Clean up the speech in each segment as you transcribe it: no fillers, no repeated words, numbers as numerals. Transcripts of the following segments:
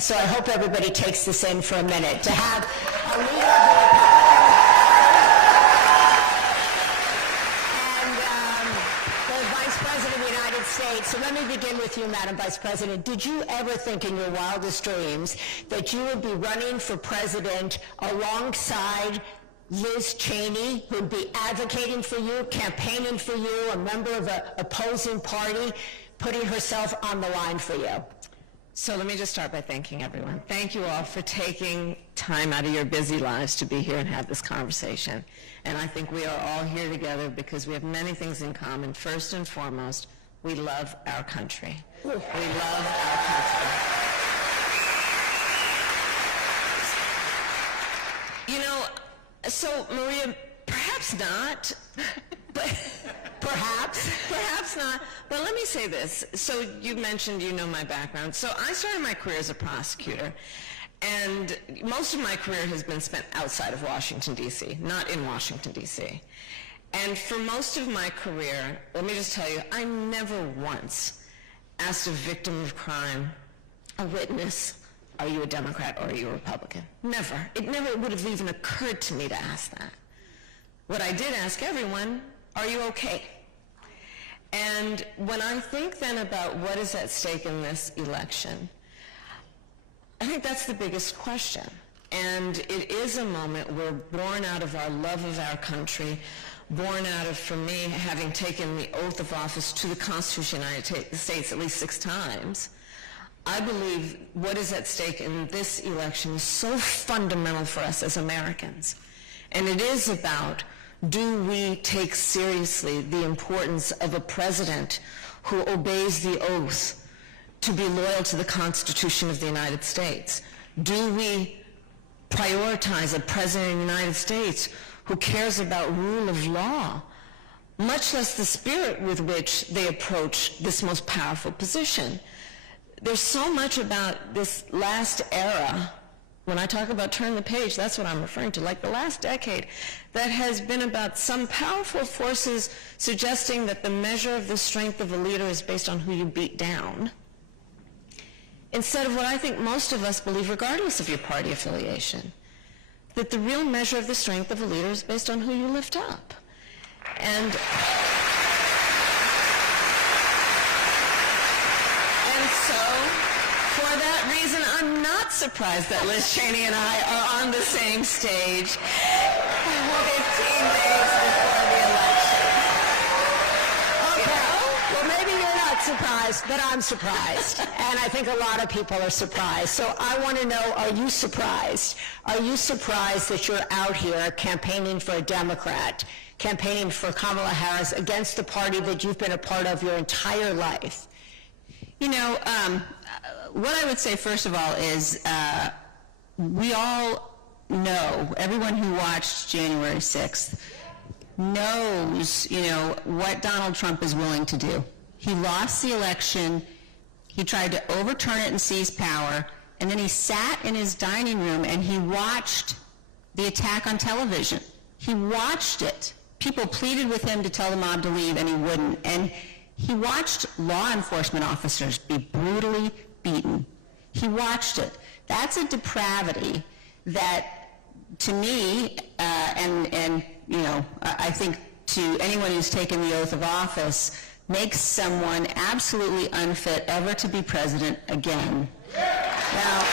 So I hope everybody takes this in for a minute. To have a leader of the Vice President of the United States. So let me begin with you, Madam Vice President. Did you ever think in your wildest dreams that you would be running for president alongside Liz-Cheney, who'd be advocating for you, campaigning for you, a member of an opposing party, putting herself on the line for you? So let me just start by thanking everyone. Thank you all for taking time out of your busy lives to be here and have this conversation. And I think we are all here together because we have many things in common. First and foremost, we love our country. We love our country. You know, so Maria, perhaps not, but perhaps not. But let me say this. So you mentioned, you know, my background. So I started my career as a prosecutor, and most of my career has been spent outside of Washington, D.C., not in Washington, D.C. And for most of my career, let me just tell you, I never once asked a victim of crime, a witness, are you a Democrat or are you a Republican? Never. It never would have even occurred to me to ask that. What I did ask everyone, are you okay? And when I think then about what is at stake in this election, I think that's the biggest question. And it is a moment where, born out of our love of our country, born out of, for me, having taken the oath of office to the Constitution of the United States at least 6 times, I believe what is at stake in this election is so fundamental for us as Americans. And it is about, do we take seriously the importance of a president who obeys the oath to be loyal to the Constitution of the United States? Do we prioritize a president of the United States who cares about rule of law, much less the spirit with which they approach this most powerful position? There's so much about this last era. When I talk about turn the page, that's what I'm referring to, like the last decade, that has been about some powerful forces suggesting that the measure of the strength of a leader is based on who you beat down, instead of what I think most of us believe, regardless of your party affiliation, that the real measure of the strength of a leader is based on who you lift up. And so, for that reason, I'm not surprised that Liz-Cheney and I are on the same stage 15 days before the election. Okay, well, maybe you're not surprised, but I'm surprised. And I think a lot of people are surprised. So I want to know, are you surprised? Are you surprised that you're out here campaigning for a Democrat, campaigning for Kamala Harris against the party that you've been a part of your entire life? You know, what I would say first of all is we all know, everyone who watched January 6th knows, you know, what Donald Trump is willing to do. He lost the election, he tried to overturn it and seize power, and then he sat in his dining room and he watched the attack on television. He watched it. People pleaded with him to tell the mob to leave and he wouldn't. And he watched law enforcement officers be brutally beaten. He watched it. That's a depravity that, to me, and you know, I think to anyone who's taken the oath of office, makes someone absolutely unfit ever to be president again. Now,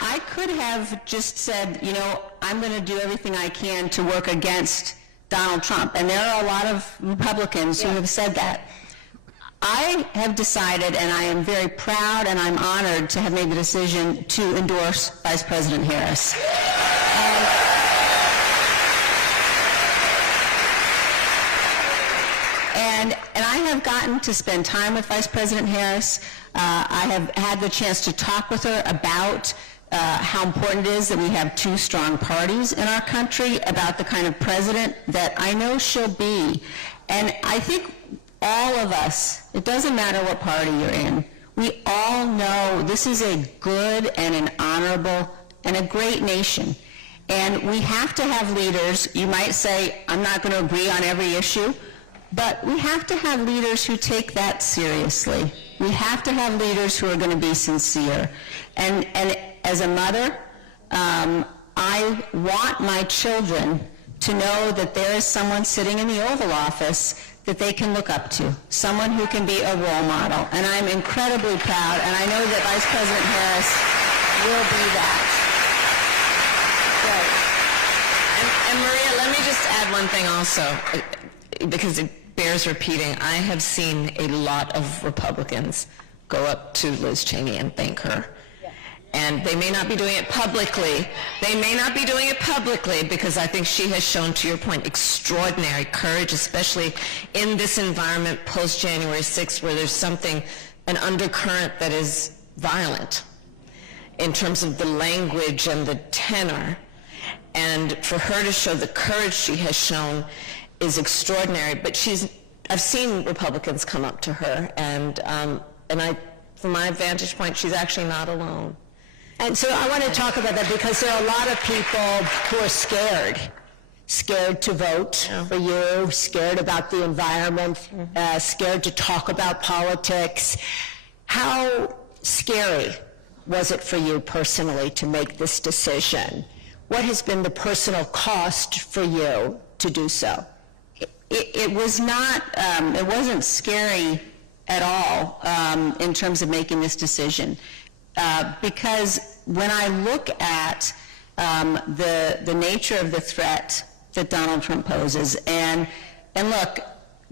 I could have just said, you know, I'm going to do everything I can to work against Donald Trump. And there are a lot of Republicans who have said that. I have decided, and I am very proud and I'm honored to have made the decision to endorse Vice President Harris. And I have gotten to spend time with Vice President Harris. I have had the chance to talk with her about how important it is that we have 2 strong parties in our country, about the kind of president that I know she'll be. And I think all of us, it doesn't matter what party you're in, we all know this is a good and an honorable and a great nation. And we have to have leaders. You might say, I'm not going to agree on every issue, But we have to have leaders who take that seriously. We have to have leaders who are going to be sincere. And as a mother, I want my children to know that there is someone sitting in the Oval Office that they can look up to, someone who can be a role model. And I'm incredibly proud, and I know that Vice President Harris will be that. And Maria, let me just add one thing also, because it bears repeating. I have seen a lot of Republicans go up to Liz Cheney and thank her. And they may not be doing it publicly. They may not be doing it publicly because I think she has shown, to your point, extraordinary courage, especially in this environment post-January 6th where there's an undercurrent that is violent in terms of the language and the tenor. And for her to show the courage she has shown is extraordinary. But I've seen Republicans come up to her, and from my vantage point, she's actually not alone. And so I want to talk about that because there are a lot of people who are scared to vote for you, scared about the environment, scared to talk about politics. How scary was it for you personally to make this decision? What has been the personal cost for you to do so? It was not, it wasn't scary at all in terms of making this decision. Because when I look at the nature of the threat that Donald Trump poses, and look,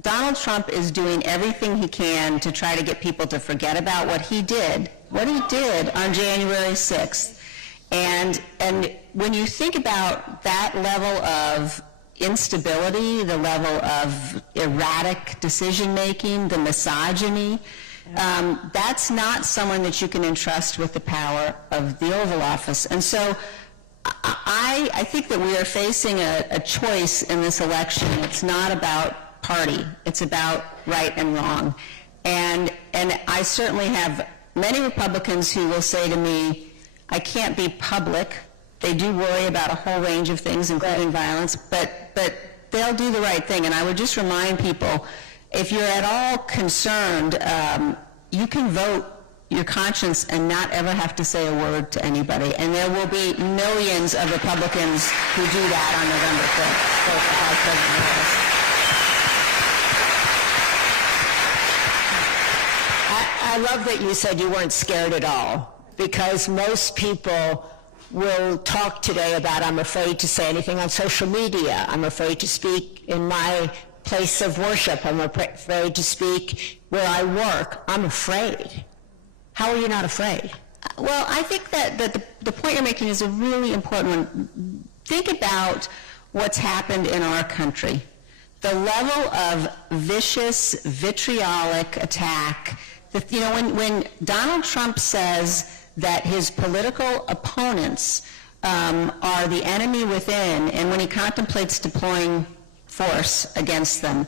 Donald Trump is doing everything he can to try to get people to forget about what he did on January 6th. And when you think about that level of instability, the level of erratic decision-making, the misogyny, that's not someone that you can entrust with the power of the Oval Office. And so I think that we are facing a choice in this election. It's not about party. It's about right and wrong. And I certainly have many Republicans who will say to me, I can't be public. They do worry about a whole range of things, including violence, but they'll do the right thing. And I would just remind people, if you're at all concerned, you can vote your conscience and not ever have to say a word to anybody. And there will be millions of Republicans who do that on November 5th. Vote for Vice President Harris. I love that you said you weren't scared at all, because most people will talk today about, I'm afraid to say anything on social media. I'm afraid to speak in my place of worship. I'm afraid to speak where I work. I'm afraid. How are you not afraid? Well, I think that the point you're making is a really important one. Think about what's happened in our country. The level of vicious, vitriolic attack. When Donald Trump says that his political opponents are the enemy within, and when he contemplates deploying force against them,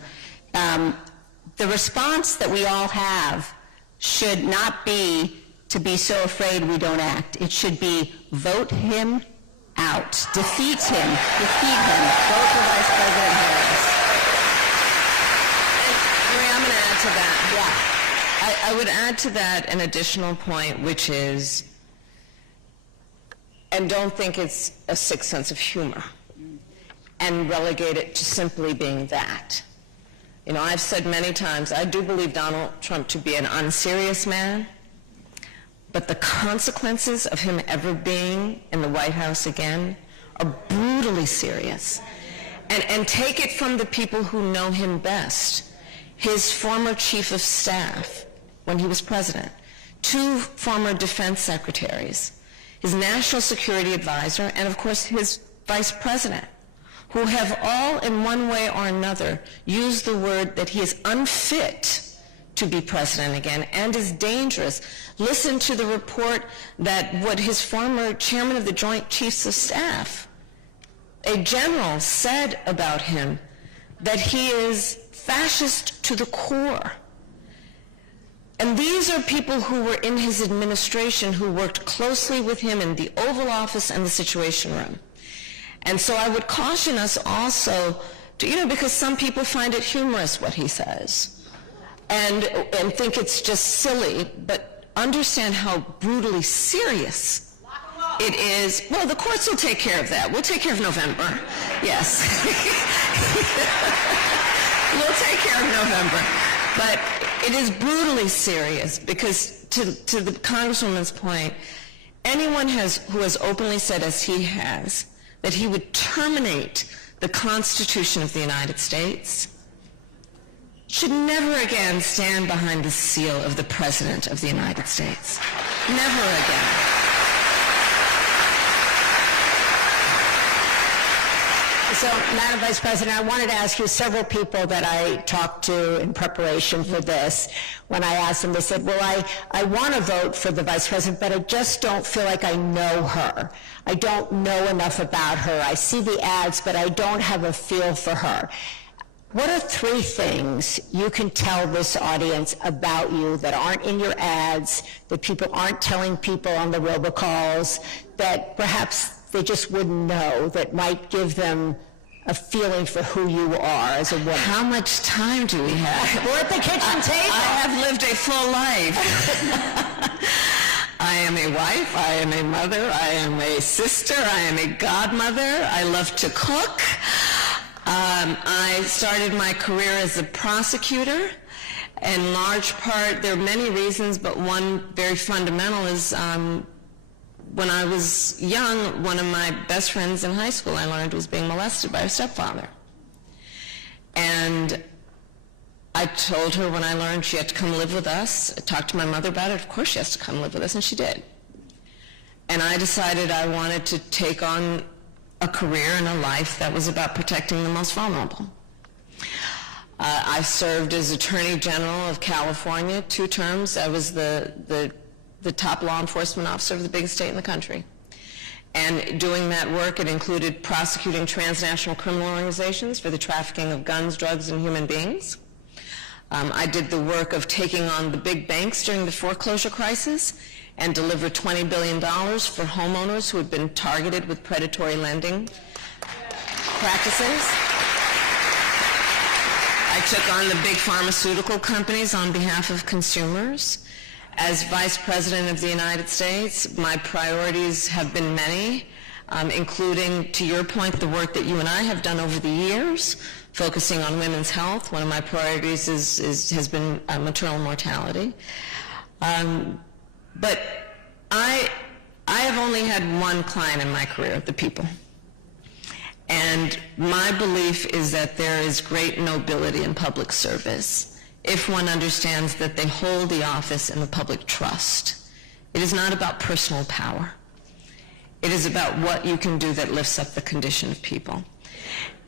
the response that we all have should not be to be so afraid we don't act. It should be vote him out, defeat him, vote for Vice President Harris. Maria, I'm going to add to that. Yeah. I would add to that an additional point, which is, and don't think it's a sick sense of humor and relegate it to simply being that. I've said many times, I do believe Donald Trump to be an unserious man, but the consequences of him ever being in the White House again are brutally serious. And take it from the people who know him best. His former chief of staff, when he was president, 2 former defense secretaries, his national security advisor, and of course his vice president, who have all in one way or another used the word that he is unfit to be president again and is dangerous. Listen to the report that what his former chairman of the Joint Chiefs of Staff, a general, said about him, that he is fascist to the core. And these are people who were in his administration, who worked closely with him in the Oval Office and the Situation Room. And so I would caution us also because some people find it humorous what he says and think it's just silly, but understand how brutally serious it is. Well, the courts will take care of that. We'll take care of November. Yes. We'll take care of November. But it is brutally serious because, to the Congresswoman's point, anyone who has openly said, as he has, that he would terminate the Constitution of the United States should never again stand behind the seal of the President of the United States. Never again. So, Madam Vice President, I wanted to ask you, several people that I talked to in preparation for this, when I asked them, they said, well, I want to vote for the Vice President, but I just don't feel like I know her. I don't know enough about her. I see the ads, but I don't have a feel for her. What are 3 things you can tell this audience about you that aren't in your ads, that people aren't telling people on the robocalls, that perhaps they just wouldn't know, that might give them a feeling for who you are as a woman? How much time do we have? We're at the kitchen table. I have lived a full life. I am a wife, I am a mother, I am a sister, I am a godmother, I love to cook. I started my career as a prosecutor. In large part, there are many reasons, but one very fundamental is when I was young, one of my best friends in high school, I learned, was being molested by her stepfather. And I told her when I learned she had to come live with us. I talked to my mother about it. Of course she has to come live with us, and she did. And I decided I wanted to take on a career and a life that was about protecting the most vulnerable. I served as Attorney General of California 2 terms. I was the top law enforcement officer of the biggest state in the country. And doing that work, it included prosecuting transnational criminal organizations for the trafficking of guns, drugs, and human beings. I did the work of taking on the big banks during the foreclosure crisis and delivered $20 billion for homeowners who had been targeted with predatory lending practices. I took on the big pharmaceutical companies on behalf of consumers. As Vice President of the United States, my priorities have been many, including, to your point, the work that you and I have done over the years, focusing on women's health. One of my priorities has been maternal mortality. But I have only had one client in my career, the people. And my belief is that there is great nobility in public service if one understands that they hold the office in the public trust. It is not about personal power. It is about what you can do that lifts up the condition of people.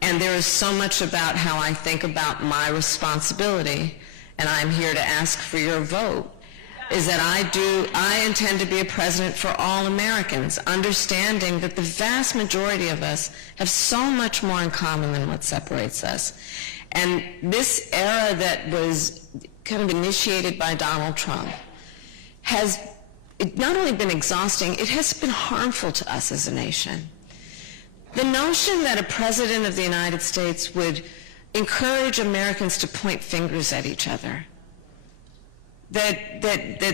And there is so much about how I think about my responsibility, and I'm here to ask for your vote, is that I intend to be a president for all Americans, understanding that the vast majority of us have so much more in common than what separates us. And this era that was kind of initiated by Donald Trump has not only been exhausting, it has been harmful to us as a nation. The notion that a president of the United States would encourage Americans to point fingers at each other, that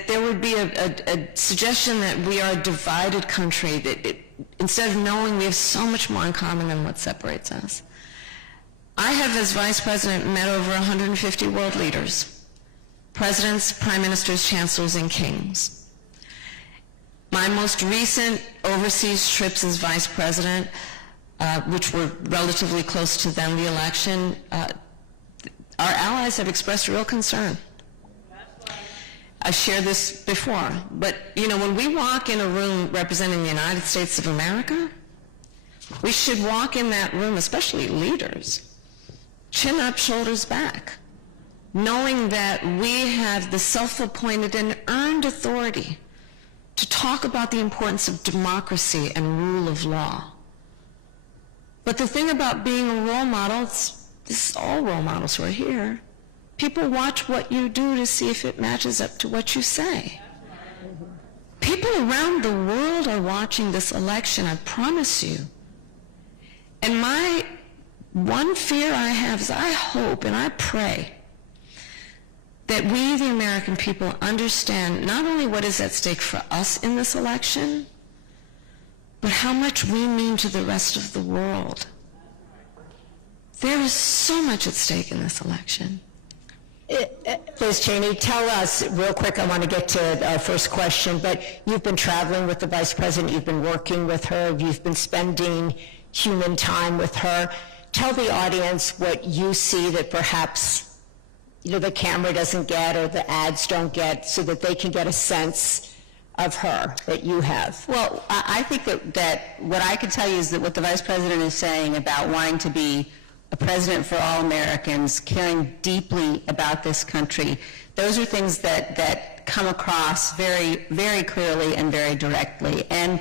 there would be a suggestion that we are a divided country, that instead of knowing we have so much more in common than what separates us. I have, as Vice President, met over 150 world leaders, presidents, prime ministers, chancellors, and kings. My most recent overseas trips as Vice President, which were relatively close to then the election, our allies have expressed real concern. I shared this before, but when we walk in a room representing the United States of America, we should walk in that room, especially leaders, chin up, shoulders back, knowing that we have the self-appointed and earned authority to talk about the importance of democracy and rule of law. But the thing about being a role model, this is all role models who are here, people watch what you do to see if it matches up to what you say. People around the world are watching this election, I promise you. And my one fear I have is I hope and I pray that we, the American people, understand not only what is at stake for us in this election, but how much we mean to the rest of the world. There is so much at stake in this election. Ms. Cheney, tell us real quick, I want to get to our first question, but you've been traveling with the Vice President, you've been working with her, you've been spending human time with her. Tell the audience what you see that perhaps the camera doesn't get or the ads don't get, so that they can get a sense of her that you have. Well, I think that what I can tell you is that what the Vice President is saying about wanting to be a president for all Americans, caring deeply about this country, those are things that come across very, very clearly and very directly. And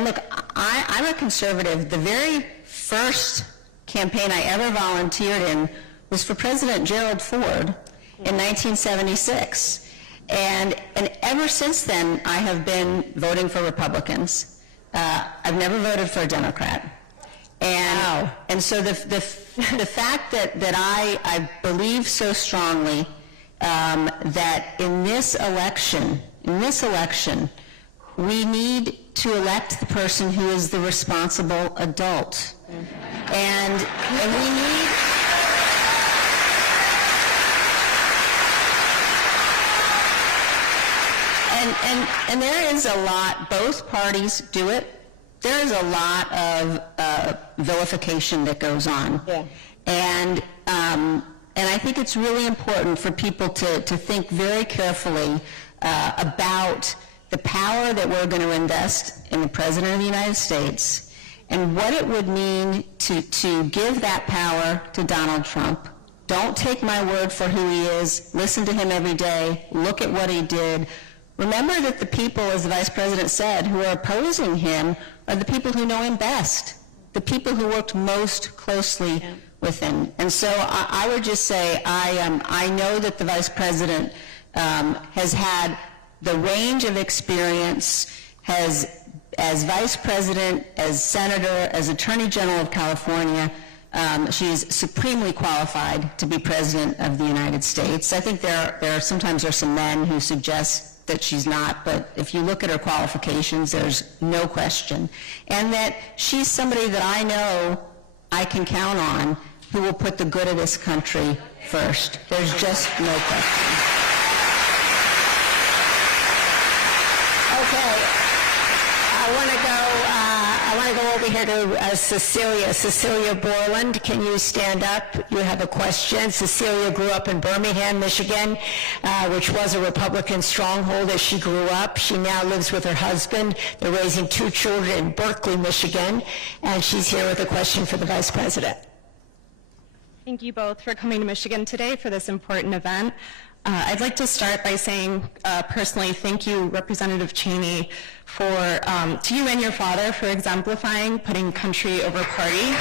look, I'm a conservative. The very first campaign I ever volunteered in was for President Gerald Ford in 1976. And ever since then, I have been voting for Republicans. I've never voted for a Democrat. And so the fact that I believe so strongly that in this election, we need to elect the person who is the responsible adult. And we need... And there is a lot, both parties do it. There is a lot of vilification that goes on. Yeah. And I think it's really important for people to think very carefully about the power that we're going to invest in the President of the United States and what it would mean to give that power to Donald Trump. Don't take my word for who he is. Listen to him every day. Look at what he did. Remember that the people, as the Vice President said, who are opposing him are the people who know him best, the people who worked most closely with him. And so I would just say I know that the Vice President has had the range of experience, as Vice President, as Senator, as Attorney General of California. She is supremely qualified to be President of the United States. I think there sometimes are some men who suggest that she's not, but if you look at her qualifications, there's no question. And that she's somebody that I know I can count on who will put the good of this country first. There's just no question. Okay, I want to go over here to Cecilia Borland. Can you stand up? You have a question. Cecilia grew up in Birmingham, Michigan, which was a Republican stronghold as she grew up. She now lives with her husband. They're raising 2 children in Berkeley, Michigan, and she's here with a question for the Vice President. Thank you both for coming to Michigan today for this important event. I'd like to start by saying personally thank you, Representative Cheney, to you and your father for exemplifying putting country over party.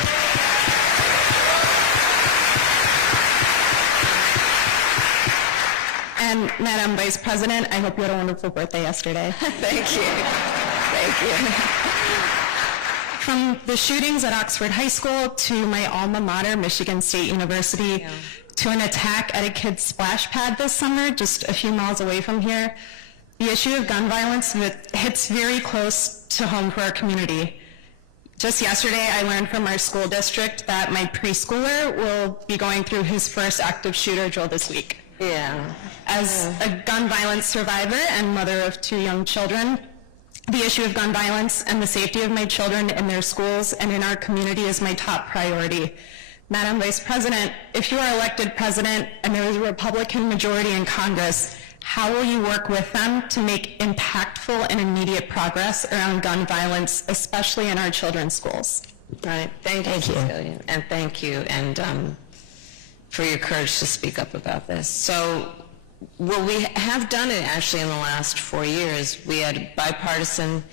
And Madam Vice President, I hope you had a wonderful birthday yesterday. Thank you. Thank you. From the shootings at Oxford High School to my alma mater, Michigan State University, to an attack at a kid's splash pad this summer, just a few miles away from here, the issue of gun violence hits very close to home for our community. Just yesterday, I learned from our school district that my preschooler will be going through his first active shooter drill this week. Yeah. As a gun violence survivor and mother of 2 young children, the issue of gun violence and the safety of my children in their schools and in our community is my top priority. Madam Vice President, if you are elected president and there is a Republican majority in Congress, how will you work with them to make impactful and immediate progress around gun violence, especially in our children's schools? Right. Thank you, Cecilia. And thank you, and for your courage to speak up about this. So, well, we have done it actually in the last 4 years. We had a bipartisan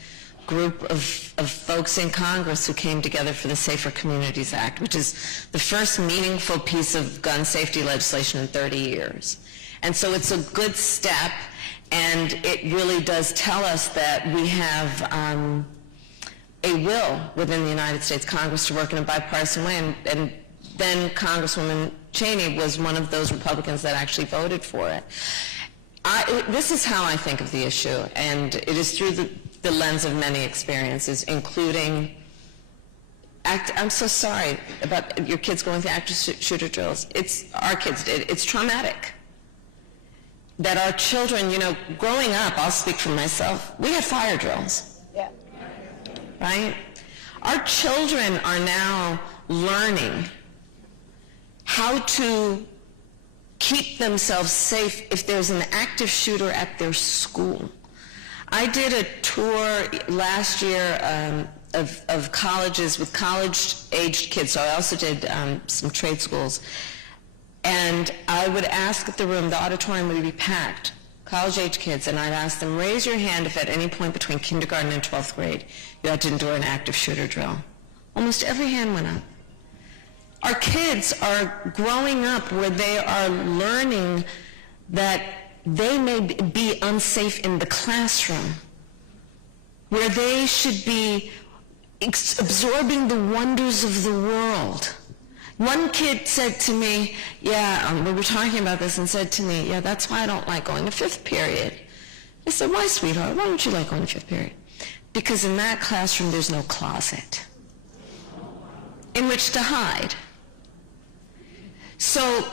group of folks in Congress who came together for the Safer Communities Act, which is the first meaningful piece of gun safety legislation in 30 years. And so it's a good step, and it really does tell us that we have a will within the United States Congress to work in a bipartisan way, and then Congresswoman Cheney was one of those Republicans that actually voted for it. This is how I think of the issue, and it is through the lens of many experiences, including I'm so sorry about your kids going through active shooter drills. Our kids did. It's traumatic. That our children, growing up, I'll speak for myself, we had fire drills. Yeah. Right? Our children are now learning how to keep themselves safe if there's an active shooter at their school. I did a tour last year of colleges with college-aged kids, so I also did some trade schools. And I would ask the auditorium would be packed, college-age kids, and I'd ask them, raise your hand if at any point between kindergarten and 12th grade you had to endure an active shooter drill. Almost every hand went up. Our kids are growing up where they are learning that they may be unsafe in the classroom, where they should be absorbing the wonders of the world. One kid said to me, we were talking about this, and said to me, that's why I don't like going to fifth period. I said, why, sweetheart? Why don't you like going to fifth period? Because in that classroom, there's no closet in which to hide. So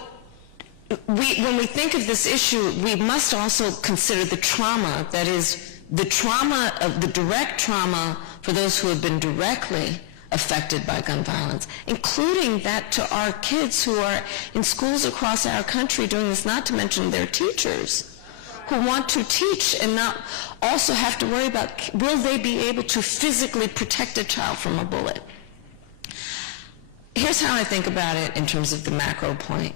when we think of this issue, we must also consider the trauma, that is, the direct trauma for those who have been directly affected by gun violence, including that to our kids who are in schools across our country doing this, not to mention their teachers who want to teach and not also have to worry about, will they be able to physically protect a child from a bullet? Here's how I think about it in terms of the macro point.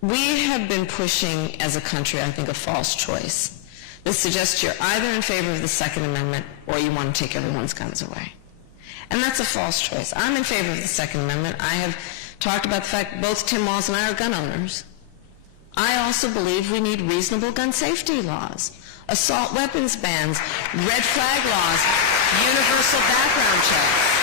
We have been pushing as a country, I think, a false choice. This suggests you're either in favor of the Second Amendment or you want to take everyone's guns away. And that's a false choice. I'm in favor of the Second Amendment. I have talked about the fact both Tim Walz and I are gun owners. I also believe we need reasonable gun safety laws, assault weapons bans, red flag laws, universal background checks.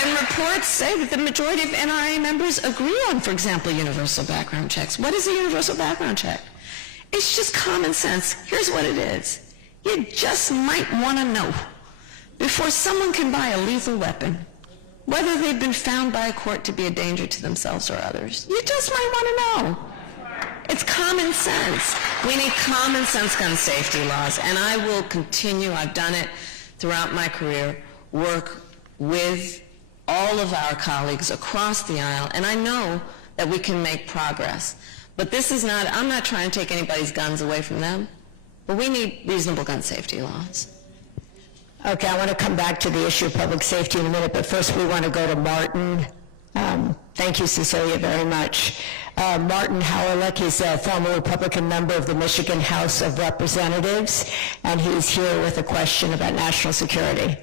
And reports say that the majority of NRA members agree on, for example, universal background checks. What is a universal background check? It's just common sense. Here's what it is. You just might want to know, before someone can buy a lethal weapon, whether they've been found by a court to be a danger to themselves or others. You just might want to know. It's common sense. We need common sense gun safety laws, and I will continue, I've done it throughout my career, work with all of our colleagues across the aisle, and I know that we can make progress. But this is not, I'm not trying to take anybody's guns away from them, but we need reasonable gun safety laws. Okay, I want to come back to the issue of public safety in a minute, but first we want to go to Martin. Thank you, Cecilia, very much. Martin Howlerleck is a former Republican member of the Michigan House of Representatives, and he's here with a question about national security.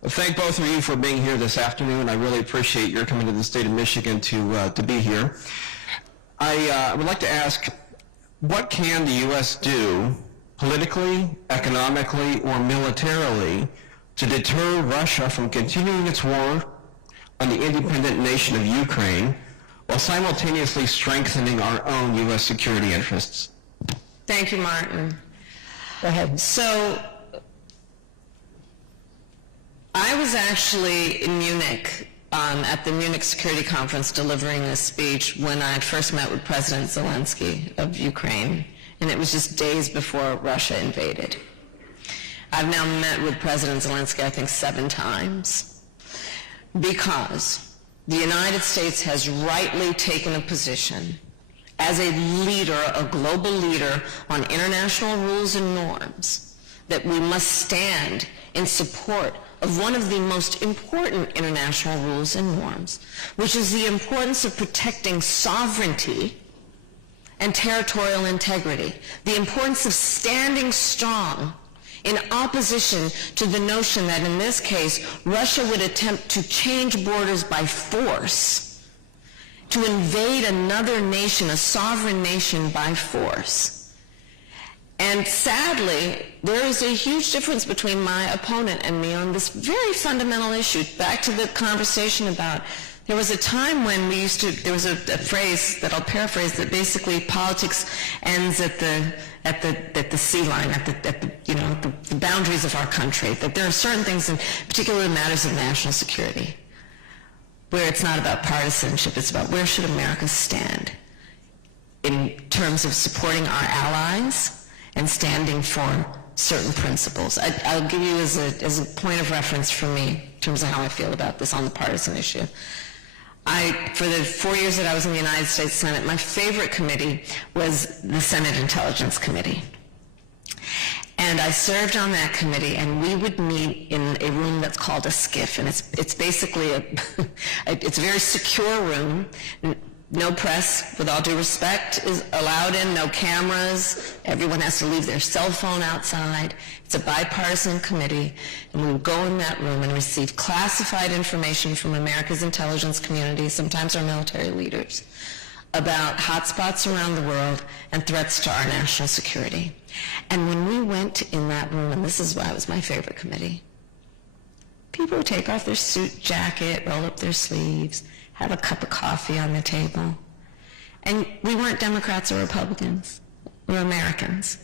Well, thank both of you for being here this afternoon. I really appreciate your coming to the state of Michigan to be here. I would like to ask, what can the U.S. do politically, economically, or militarily to deter Russia from continuing its war on the independent nation of Ukraine while simultaneously strengthening our own U.S. security interests? Thank you, Martin. Go ahead. So, I was actually in Munich at the Munich Security Conference delivering a speech when I first met with President Zelensky of Ukraine, and it was just days before Russia invaded. I've now met with President Zelensky, I think, 7 times, because the United States has rightly taken a position as a leader, a global leader on international rules and norms, that we must stand in support of one of the most important international rules and norms, which is the importance of protecting sovereignty and territorial integrity, the importance of standing strong in opposition to the notion that in this case, Russia would attempt to change borders by force, to invade another nation, a sovereign nation, by force. And sadly, there is a huge difference between my opponent and me on this very fundamental issue. Back to the conversation about, there was a time when there was a phrase that I'll paraphrase, that basically politics ends at the sea line, at the boundaries of our country. That there are certain things, in particular matters of national security, where it's not about partisanship, it's about where should America stand in terms of supporting our allies and standing for certain principles. I'll give you as a point of reference for me in terms of how I feel about this on the partisan issue. For the 4 years that I was in the United States Senate, my favorite committee was the Senate Intelligence Committee. And I served on that committee, and we would meet in a room that's called a SCIF, and it's basically it's a very secure room. No press, with all due respect, is allowed in, no cameras. Everyone has to leave their cell phone outside. It's a bipartisan committee, and we would go in that room and receive classified information from America's intelligence community, sometimes our military leaders, about hotspots around the world and threats to our national security. And when we went in that room, and this is why it was my favorite committee, people would take off their suit jacket, roll up their sleeves, have a cup of coffee on the table. And we weren't Democrats or Republicans. We were Americans.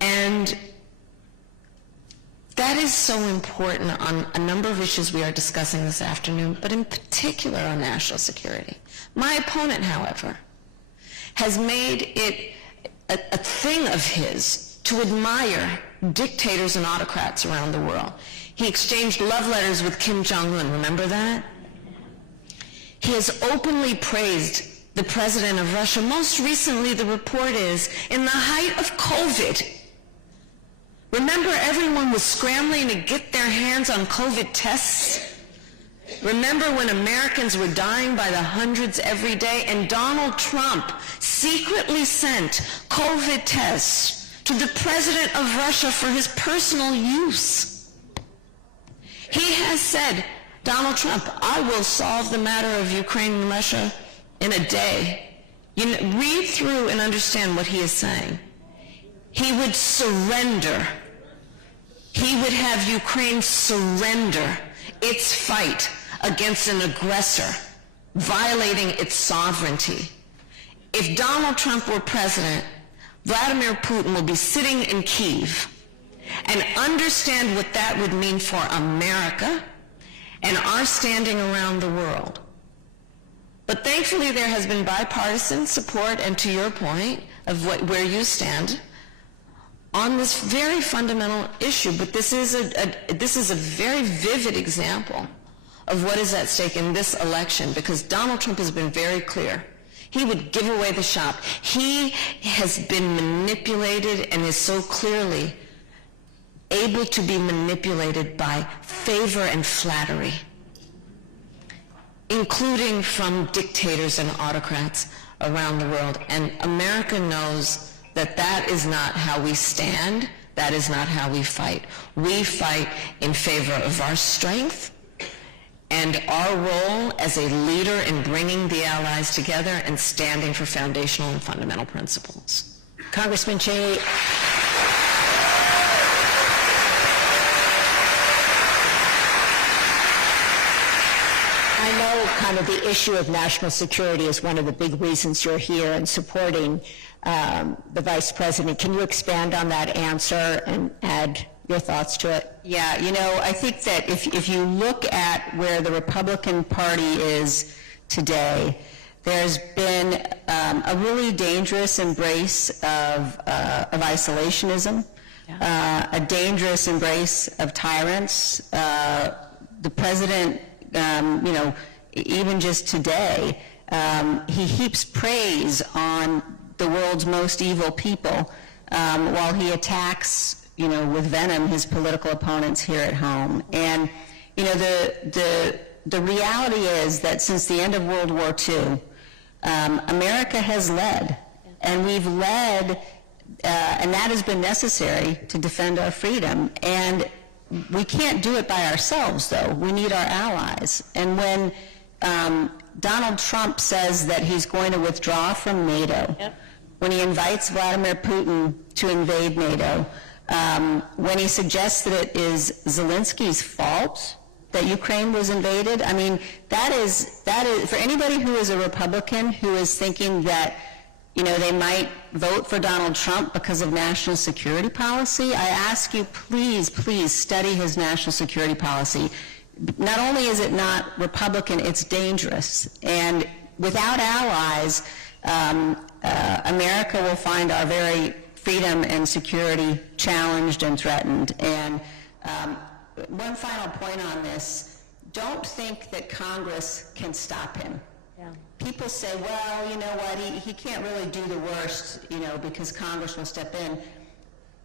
And that is so important on a number of issues we are discussing this afternoon, but in particular on national security. My opponent, however, has made it a thing of his to admire dictators and autocrats around the world. He exchanged love letters with Kim Jong-un, remember that? He has openly praised the president of Russia. Most recently, the report is, in the height of COVID. Remember, everyone was scrambling to get their hands on COVID tests? Remember when Americans were dying by the hundreds every day, and Donald Trump secretly sent COVID tests to the president of Russia for his personal use? He has said, Donald Trump, I will solve the matter of Ukraine and Russia in a day. Read through and understand what he is saying. He would surrender. He would have Ukraine surrender its fight against an aggressor, violating its sovereignty. If Donald Trump were president, Vladimir Putin will be sitting in Kyiv and understand what that would mean for America and our standing around the world. But thankfully there has been bipartisan support, and to your point of where you stand on this very fundamental issue. But this is a very vivid example of what is at stake in this election, because Donald Trump has been very clear. He would give away the shop. He has been manipulated and is so clearly able to be manipulated by favor and flattery, including from dictators and autocrats around the world. And America knows that that is not how we stand. That is not how we fight. We fight in favor of our strength and our role as a leader in bringing the allies together and standing for foundational and fundamental principles. Congressman Cheney. I know kind of the issue of national security is one of the big reasons you're here and supporting the Vice President. Can you expand on that answer and add your thoughts to it? Yeah, I think that if you look at where the Republican Party is today, there's been a really dangerous embrace of isolationism, a dangerous embrace of tyrants. The president, even just today, he heaps praise on the world's most evil people while he attacks, with venom his political opponents here at home. And, the reality is that since the end of World War II, America has led, and we've led, and that has been necessary to defend our freedom. And we can't do it by ourselves, though. We need our allies. And when Donald Trump says that he's going to withdraw from NATO, when he invites Vladimir Putin to invade NATO, when he suggests that it is Zelensky's fault that Ukraine was invaded. I mean, that is for anybody who is a Republican who is thinking that, you know, they might vote for Donald Trump because of national security policy. I ask you, please, please study his national security policy. Not only is it not Republican, it's dangerous. And without allies, America will find our very freedom and security challenged and threatened. And one final point on this, don't think that Congress can stop him. Yeah. People say, well, you know what, he can't really do the worst, you know, because Congress will step in.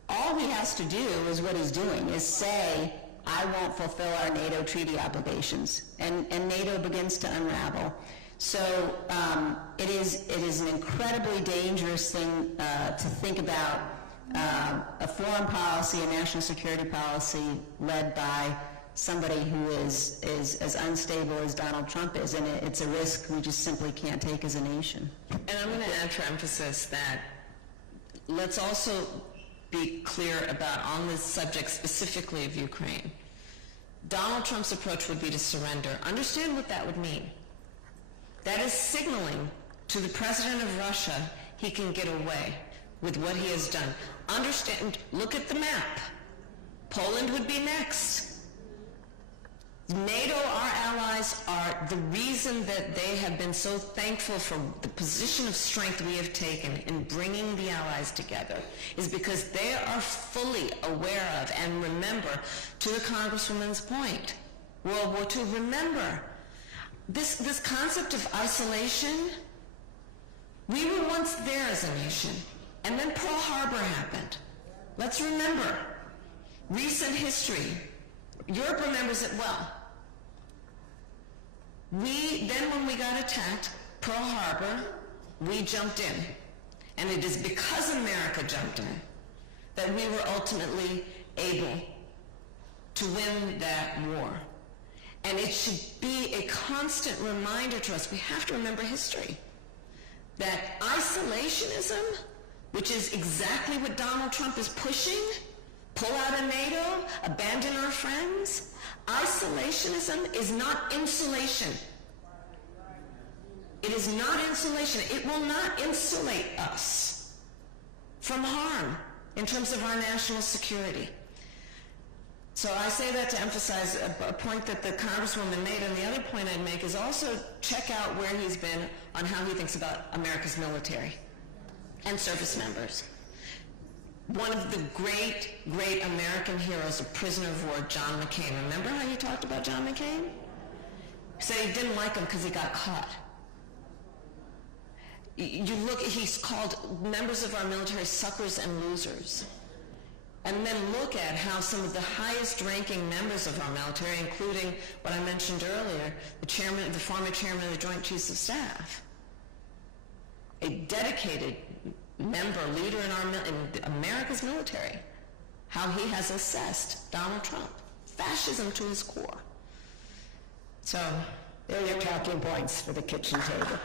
All he has to do is what he's doing, is say, I won't fulfill our NATO treaty obligations, and NATO begins to unravel. So it is an incredibly dangerous thing to think about a foreign policy, a national security policy led by somebody who is as unstable as Donald Trump is, and it's a risk we just simply can't take as a nation. And I'm going to add for emphasis that let's also be clear about, on this subject specifically of Ukraine, Donald Trump's approach would be to surrender. Understand what that would mean. That is signaling to the president of Russia he can get away with what he has done. Understand, look at the map. Poland would be next. NATO, our allies, are the reason that they have been so thankful for the position of strength we have taken in bringing the allies together, is because they are fully aware of, and remember, to the Congresswoman's point, World War II, remember, this concept of isolation, we were once there as a nation, and then Pearl Harbor happened. Let's remember, recent history, Europe remembers it well. When we got attacked, Pearl Harbor, we jumped in. And it is because America jumped in that we were ultimately able to win that war. And it should be a constant reminder to us, we have to remember history, that isolationism, which is exactly what Donald Trump is pushing, pull out of NATO, abandon our friends, isolationism is not insulation. It is not insulation. It will not insulate us from harm in terms of our national security. So I say that to emphasize a point that the Congresswoman made, and the other point I'd make is also check out where he's been on how he thinks about America's military and service members. One of the great, great American heroes, a prisoner of war, John McCain. Remember how you talked about John McCain? You said he didn't like him because he got caught. You look, he's called members of our military suckers and losers. And then look at how some of the highest ranking members of our military, including what I mentioned earlier, the former chairman of the Joint Chiefs of Staff, a dedicated member, leader in America's military, how he has assessed Donald Trump. Fascism to his core. So, there are your talking points for the kitchen table.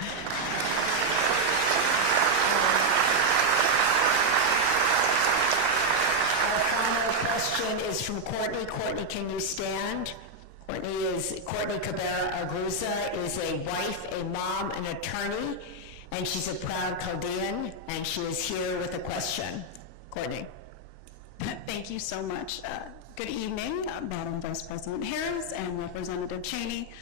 Our final question is from Courtney. Courtney, can you stand? Courtney Cabrera-Aguza is a wife, a mom, an attorney, and she's a proud Chaldean, and she is here with a question. Courtney. Thank you so much. Good evening, Madam Vice President Harris and Representative Cheney.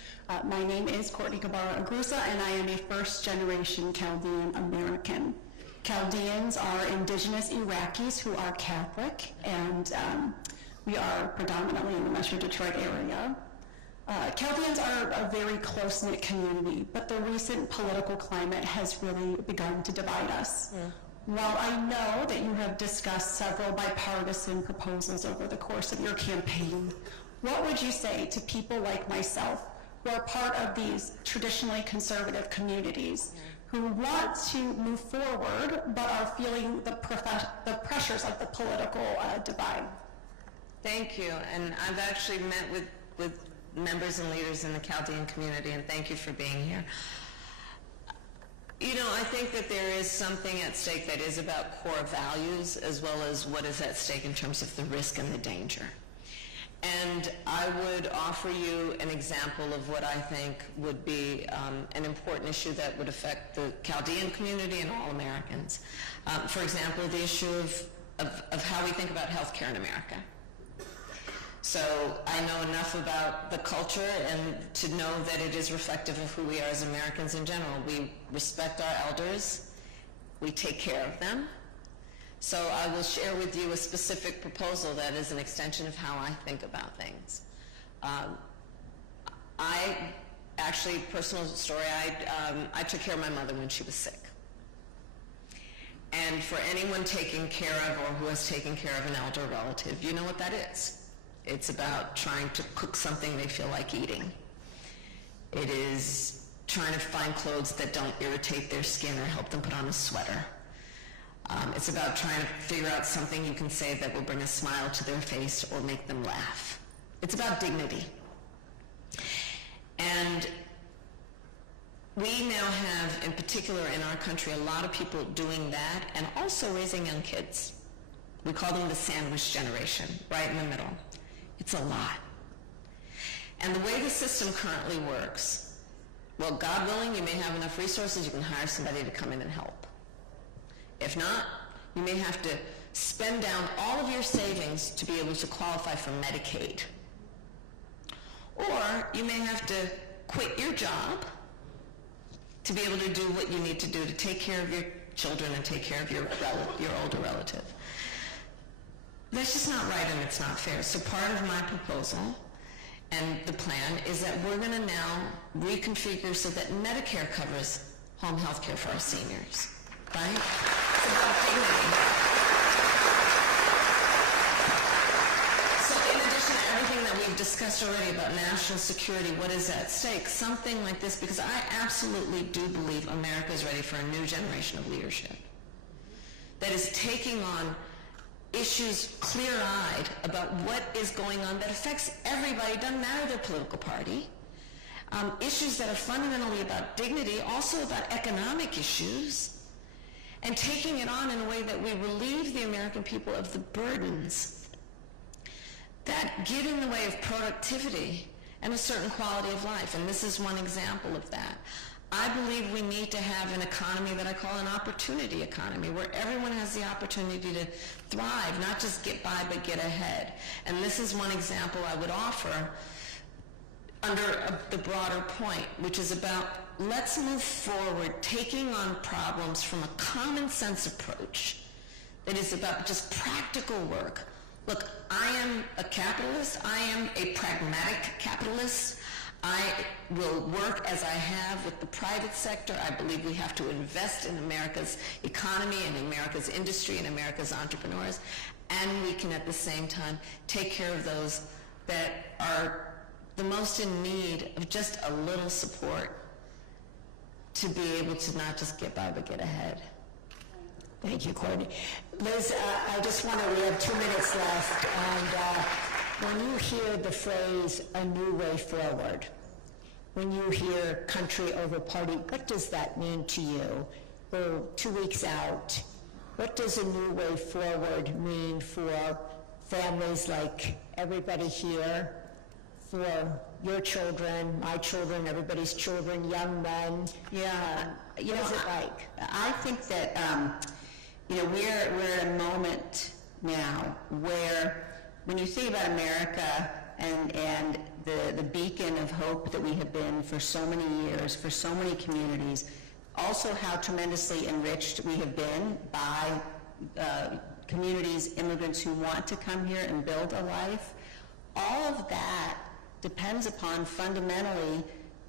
My name is Courtney Cabrera-Aguza, and I am a first-generation Chaldean American. Chaldeans are indigenous Iraqis who are Catholic, and we are predominantly in the Metro Detroit area. Chaldeans are a very close-knit community, but the recent political climate has really begun to divide us. Yeah. While I know that you have discussed several bipartisan proposals over the course of your campaign, what would you say to people like myself who are part of these traditionally conservative communities who want to move forward but are feeling the pressures of the political divide? Thank you, and I've actually met with members and leaders in the Chaldean community, and thank you for being here. You know, I think that there is something at stake that is about core values as well as what is at stake in terms of the risk and the danger. And I would offer you an example of what I think would be an important issue that would affect the Chaldean community and all Americans. For example, the issue of how we think about healthcare in America. So I know enough about the culture and to know that it is reflective of who we are as Americans in general. We respect our elders. We take care of them. So I will share with you a specific proposal that is an extension of how I think about things. I actually, personal story, I took care of my mother when she was sick. And for anyone taking care of or who has taken care of an elder relative, you know what that is. It's about trying to cook something they feel like eating. It is trying to find clothes that don't irritate their skin or help them put on a sweater. It's about trying to figure out something you can say that will bring a smile to their face or make them laugh. It's about dignity. And we now have, in particular in our country, a lot of people doing that and also raising young kids. We call them the sandwich generation, right in the middle. It's a lot. And the way the system currently works, well, God willing, you may have enough resources, you can hire somebody to come in and help. If not, you may have to spend down all of your savings to be able to qualify for Medicaid. Or you may have to quit your job to be able to do what you need to do to take care of your children and take care of your older relative. That's just not right and it's not fair. So part of my proposal and the plan is that we're going to now reconfigure so that Medicare covers home health care for our seniors, right? It's about dignity. So in addition to everything that we've discussed already about national security, what is at stake? Something like this, because I absolutely do believe America is ready for a new generation of leadership that is taking on issues clear-eyed about what is going on that affects everybody, doesn't matter their political party. Issues that are fundamentally about dignity, also about economic issues, and taking it on in a way that we relieve the American people of the burdens that get in the way of productivity and a certain quality of life. And this is one example of that. I believe we need to have an economy that I call an opportunity economy, where everyone has the opportunity to thrive, not just get by, but get ahead. And this is one example I would offer under the broader point, which is about let's move forward taking on problems from a common sense approach that is about just practical work. Look, I am a capitalist. I am a pragmatic capitalist. I will work as I have with the private sector. I believe we have to invest in America's economy and America's industry and America's entrepreneurs. And we can at the same time take care of those that are the most in need of just a little support to be able to not just get by but get ahead. Thank you, Courtney. Liz, I just want to, we have 2 minutes left, and when you hear the phrase, a new way forward, when you hear country over party, what does that mean to you? We're 2 weeks out. What does a new way forward mean for families like everybody here, for your children, my children, everybody's children, young men? Yeah, What is it like? I think that we're at a moment now where, when you think about America and the beacon of hope that we have been for so many years, for so many communities, also how tremendously enriched we have been by communities, immigrants who want to come here and build a life, all of that depends upon fundamentally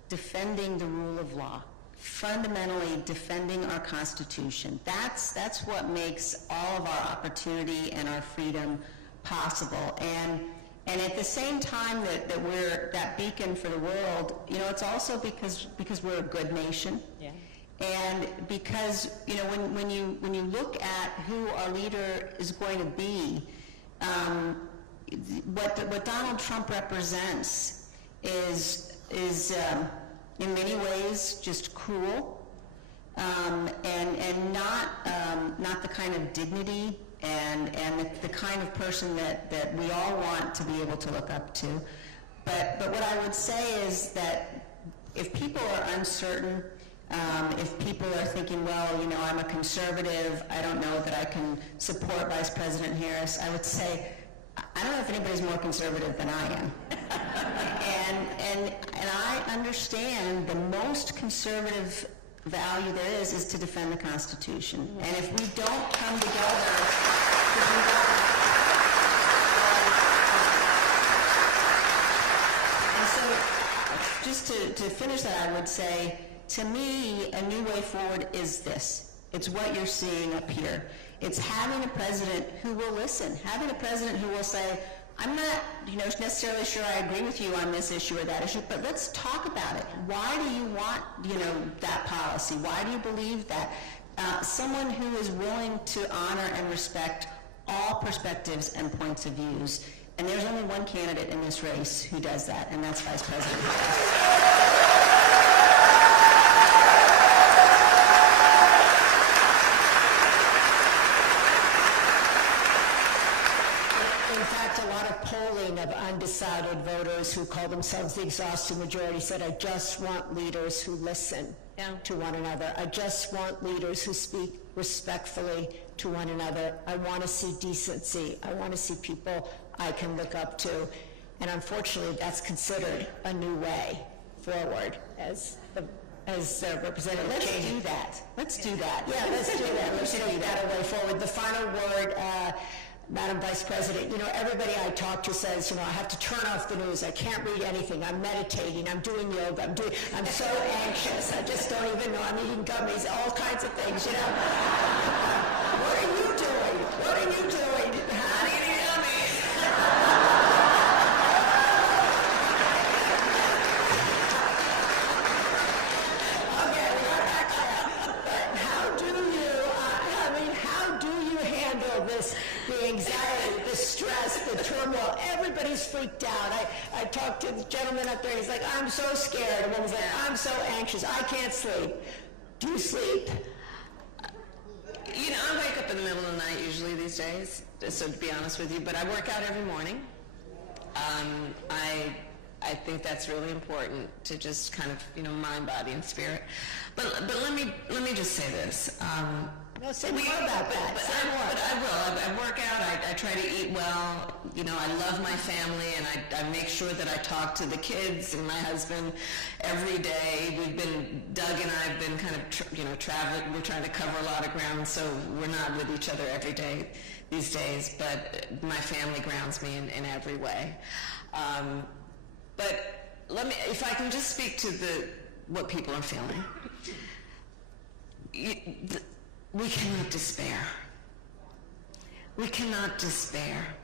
defending the rule of law, fundamentally defending our Constitution. That's what makes all of our opportunity and our freedom possible. And at the same time that we're that beacon for the world, it's also because we're a good nation. Yeah. And because when you look at who our leader is going to be, what Donald Trump represents is in many ways just cruel, and not the kind of dignity and the kind of person that we all want to be able to look up to. But what I would say is that if people are uncertain, if people are thinking, well, you know, I'm a conservative, I don't know that I can support Vice President Harris, I would say, I don't know if anybody's more conservative than I am. and I understand the most conservative value there is to defend the Constitution. And if we don't come together to do that, and so just to finish that, I would say, to me, a new way forward is this. It's what you're seeing up here. It's having a president who will listen, having a president who will say, I'm not, necessarily sure I agree with you on this issue or that issue, but let's talk about it. Why do you want, that policy? Why do you believe that? Someone who is willing to honor and respect all perspectives and points of views. And there's only one candidate in this race who does that, and that's Vice President Harris. Of undecided voters who call themselves the exhausted majority said, I just want leaders who listen to one another. I just want leaders who speak respectfully to one another. I want to see decency. I want to see people I can look up to. And unfortunately, that's considered a new way forward as Representative Cheney. Let's do that. Let's do that. Yeah, let's do that. Let's take that a way forward. The final word, Madam Vice President, everybody I talk to says, I have to turn off the news. I can't read anything. I'm meditating. I'm doing yoga. I'm so anxious. I just don't even know. I'm eating gummies, all kinds of things, What are you doing? What are you doing? I'm eating gummies. Okay, we got back there. But how do you handle this? The anxiety, the stress, the turmoil, everybody's freaked out. I talked to the gentleman up there, he's like, I'm so scared. And woman's like, I'm so anxious, I can't sleep. Do you sleep? I wake up in the middle of the night usually these days, so to be honest with you, but I work out every morning. I think that's really important to just kind of, mind, body, and spirit. But let me just say this. No, say more about that. But I will. I work out. I try to eat well. I love my family, and I make sure that I talk to the kids and my husband every day. Doug and I have been kind of, traveling. We're trying to cover a lot of ground, so we're not with each other every day these days. But my family grounds me in every way. But if I can just speak to what people are feeling. We cannot despair. We cannot despair.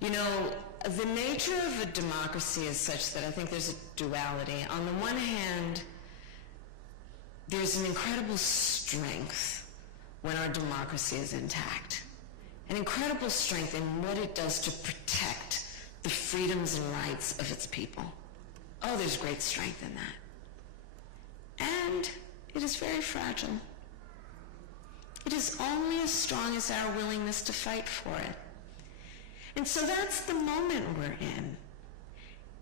The nature of a democracy is such that I think there's a duality. On the one hand, there's an incredible strength when our democracy is intact. An incredible strength in what it does to protect the freedoms and rights of its people. Oh, there's great strength in that. And it is very fragile. It is only as strong as our willingness to fight for it. And so that's the moment we're in.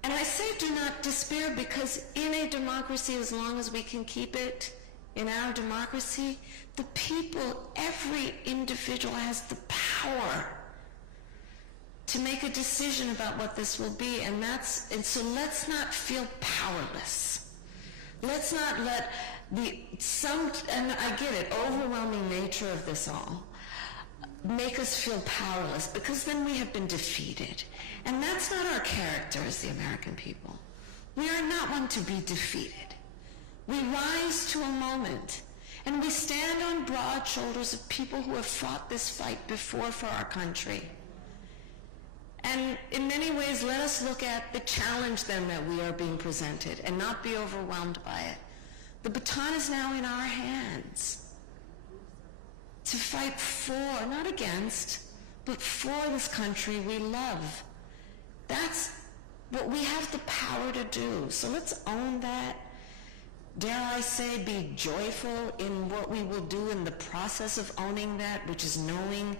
And I say do not despair because in a democracy, as long as we can keep it in our democracy, the people, every individual has the power to make a decision about what this will be. And so let's not feel powerless. Let's not let and I get it, overwhelming nature of this all, make us feel powerless, because then we have been defeated. And that's not our character as the American people. We are not one to be defeated. We rise to a moment, and we stand on broad shoulders of people who have fought this fight before for our country. And in many ways, let us look at the challenge then that we are being presented and not be overwhelmed by it. The baton is now in our hands to fight for, not against, but for this country we love. That's what we have the power to do. So let's own that. dare I say, be joyful in what we will do in the process of owning that, which is knowing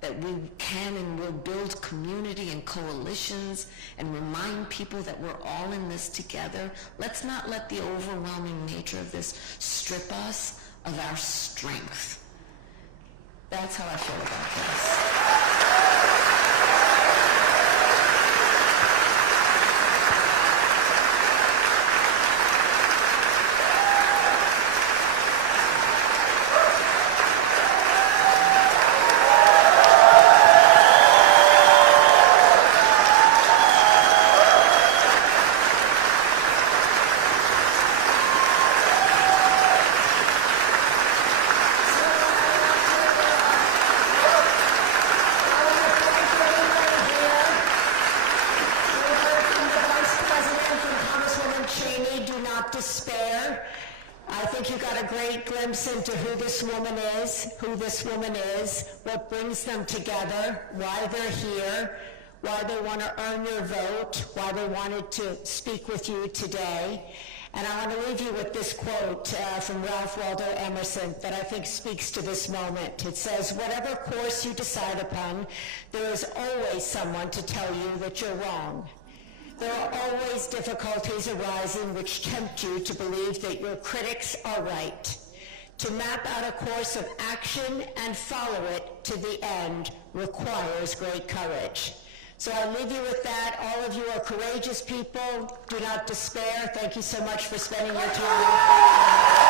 that we can and will build community and coalitions and remind people that we're all in this together. Let's not let the overwhelming nature of this strip us of our strength. That's how I feel about this. Cheney, do not despair. I think you got a great glimpse into who this woman is, what brings them together, why they're here, why they want to earn your vote, why they wanted to speak with you today. And I want to leave you with this quote from Ralph Waldo Emerson that I think speaks to this moment. It says, "Whatever course you decide upon, there is always someone to tell you that you're wrong. There are always difficulties arising which tempt you to believe that your critics are right. To map out a course of action and follow it to the end requires great courage." So I leave you with that. All of you are courageous people. Do not despair. Thank you so much for spending your time.